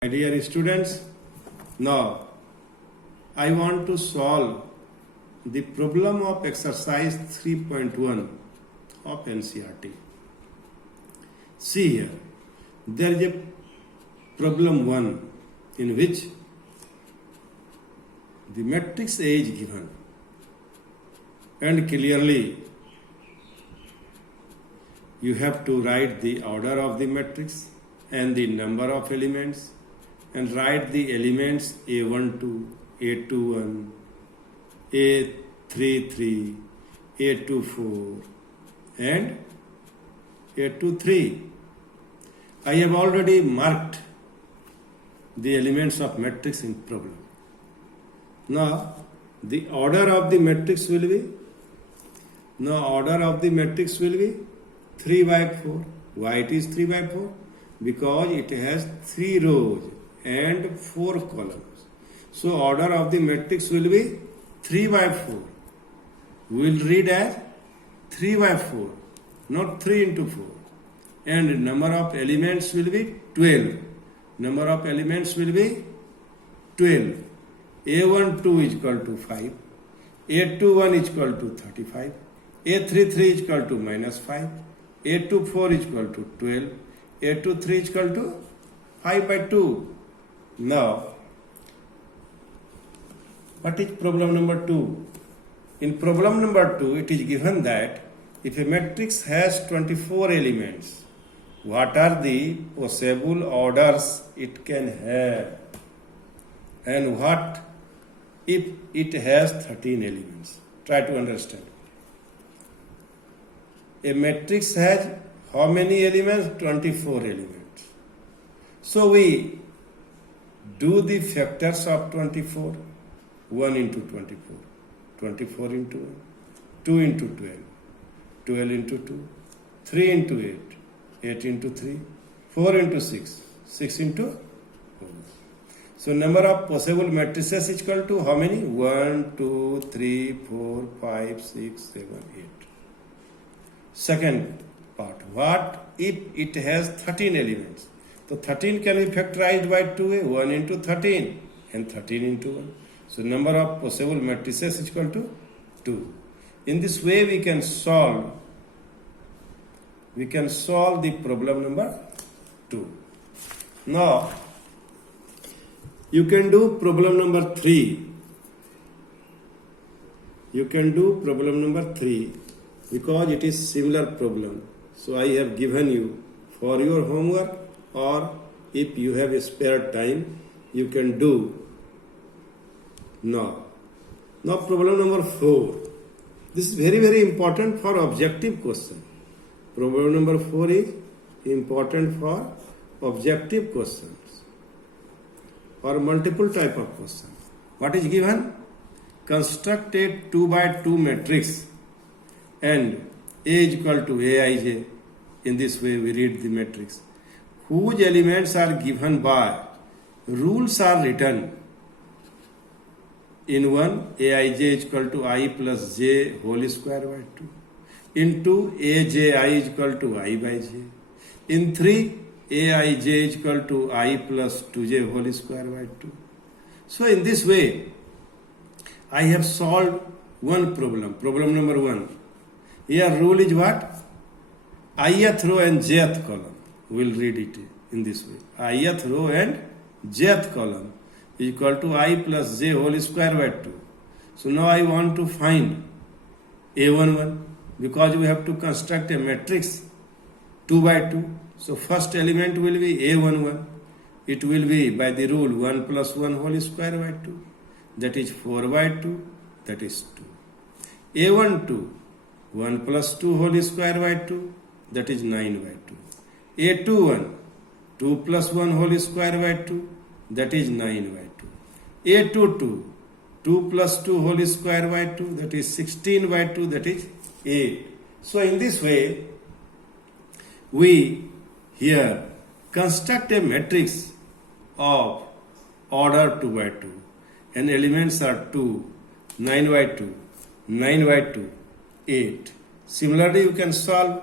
My dear students, now I want to solve the problem of exercise 3.1 of NCERT. See here, there is a problem 1 in which the matrix A is given and clearly you have to write the order of the matrix and the number of elements and write the elements A12, A21, A33, A24 and A23. I have already marked the elements of matrix in problem. Now the order of the matrix will be 3 by 4. Why it is 3 by 4? Because it has 3 rows and 4 columns. So order of the matrix will be 3 by 4. We will read as 3 by 4, not 3 into 4. And number of elements will be 12. Number of elements will be 12. A12 is equal to 5. A21 is equal to 35. A33 is equal to minus 5. A24 is equal to 12. A23 is equal to 5 by 2. Now, what is problem number 2? In problem number 2, it is given that if a matrix has 24 elements, what are the possible orders it can have? And what if it has 13 elements? Try to understand. A matrix has how many elements? 24 elements. So we do the factors of 24. 1 into 24. 24 into 1. 2 into 12. 12 into 2. 3 into 8. 8 into 3. 4 into 6. 6 into 4. So number of possible matrices is equal to how many? 1, 2, 3, 4, 5, 6, 7, 8. Second part. What if it has 13 elements? So 13 can be factorized by 2a, 1 into 13 and 13 into 1. So number of possible matrices is equal to 2. In this way we can solve the problem number 2. Now you can do problem number 3. You can do problem number 3 because it is similar problem. So I have given you for your homework, or if you have a spare time, you can do now. Now problem number 4. This is very, very important for objective question. Problem number 4 is important for objective questions or multiple type of questions. What is given? Construct a 2 by 2 matrix and A is equal to Aij. In this way we read the matrix, whose elements are given by rules are written in 1 Aij is equal to I plus j whole square by 2, in 2 Aj is equal to I by j, in 3 Aij is equal to I plus 2j whole square by 2. So in this way I have solved one problem, problem number 1. Here rule is what? Ith row and jth column. We will read it in this way. Ith row and jth column is equal to I plus j whole square by 2. So now I want to find A11 because we have to construct a matrix 2 by 2. So first element will be A11. It will be by the rule 1 plus 1 whole square by 2. That is 4 by 2. That is 2. A12. 1 plus 2 whole square by 2. That is 9 by 2. A21. 2 plus 1 whole square by 2. That is 9 by 2. A22. 2 plus 2 whole square by 2. That is 16 by 2. That is 8. So in this way, we here construct a matrix of order 2 by 2. And elements are 2, 9 by 2, 9 by 2, 8. Similarly, you can solve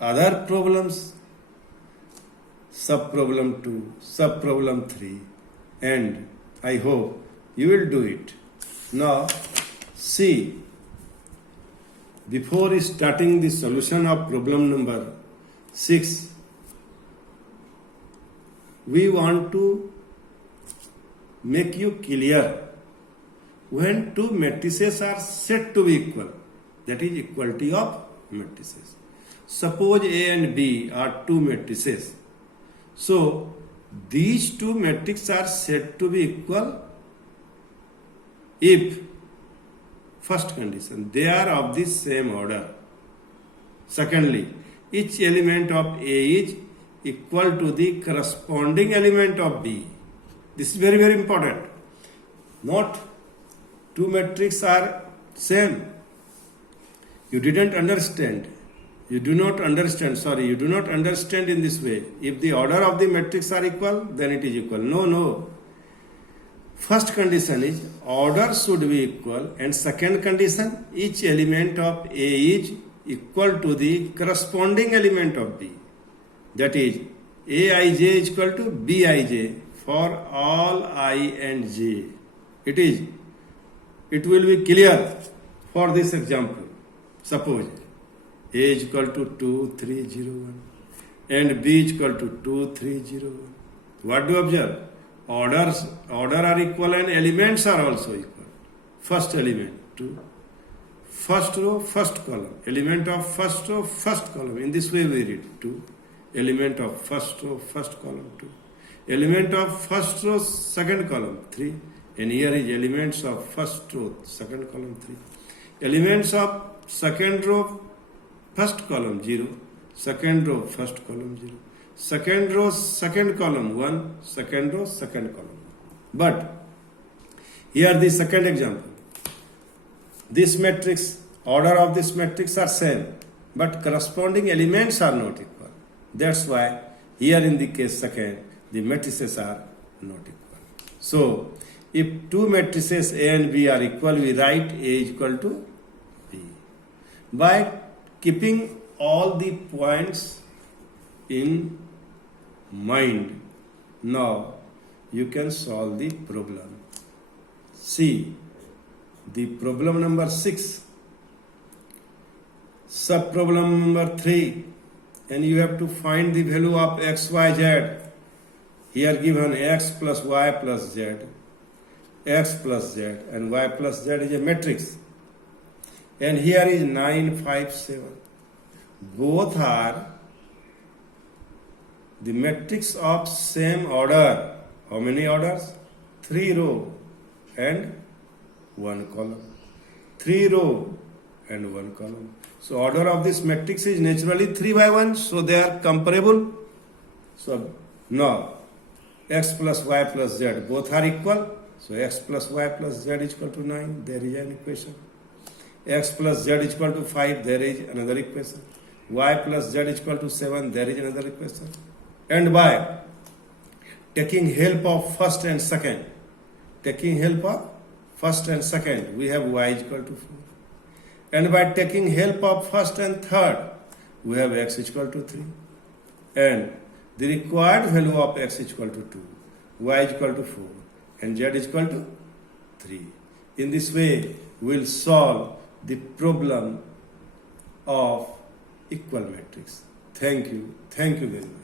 other problems. sub problem 2, sub problem 3, and I hope you will do it. Now see, before starting the solution of problem number 6, we want to make you clear when two matrices are said to be equal, that is equality of matrices. Suppose A and B are two matrices. So these two matrices are said to be equal if, first condition, they are of the same order. Secondly, each element of A is equal to the corresponding element of B. This is very, very important. Not two matrices are same. You didn't understand. You do not understand in this way. If the order of the matrix are equal, then it is equal. No. First condition is order should be equal, and second condition, each element of A is equal to the corresponding element of B. That is, Aij is equal to Bij for all I and j. It will be clear for this example. Suppose A is equal to 2, 3, 0, 1 and B is equal to 2, 3, 0, 1. What do you observe? Order are equal and elements are also equal. First element 2, first row, first column, element of first row, first column. In this way we read 2, element of first row, first column 2, element of first row, second column 3, and here is elements of first row, second column 3, elements of second row, first column 0, second row, first column 0, second row, second column 1, second row, second column. But here the second example. This matrix, order of this matrix are same, but corresponding elements are not equal. That's why here in the case second, the matrices are not equal. So if two matrices A and B are equal, we write A is equal to B. By keeping all the points in mind, now you can solve the problem. See, the problem number 6, sub problem number 3, and you have to find the value of x, y, z. Here given x plus y plus z, x plus z, and y plus z is a matrix. And here is 9, 5, 7. Both are the matrix of same order. How many orders? 3 row and 1 column. 3 row and 1 column. So order of this matrix is naturally 3 by 1. So they are comparable. So now x plus y plus z both are equal. So x plus y plus z is equal to 9. There is an equation. X plus z is equal to 5. There is another equation. Y plus z is equal to 7. There is another equation. And by taking help of first and second, we have y is equal to 4. And by taking help of first and third, we have x is equal to 3. And the required value of x is equal to 2, y is equal to 4, and z is equal to 3. In this way, we will solve the problem of equal matrix. Thank you very much.